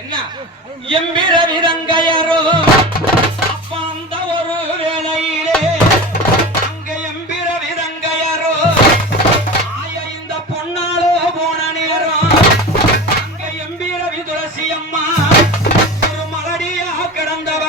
என்ன எம்பிர விதங்கையரோ அப்ப அந்த ஒரு வேளையிலே அங்க எம்பிர விதங்கையரோ ஆய இந்த பொன்னாலோ போன நேரம் அங்க எம்பிர விதுளசி அம்மா ஒரு மலடியா கிடந்தவ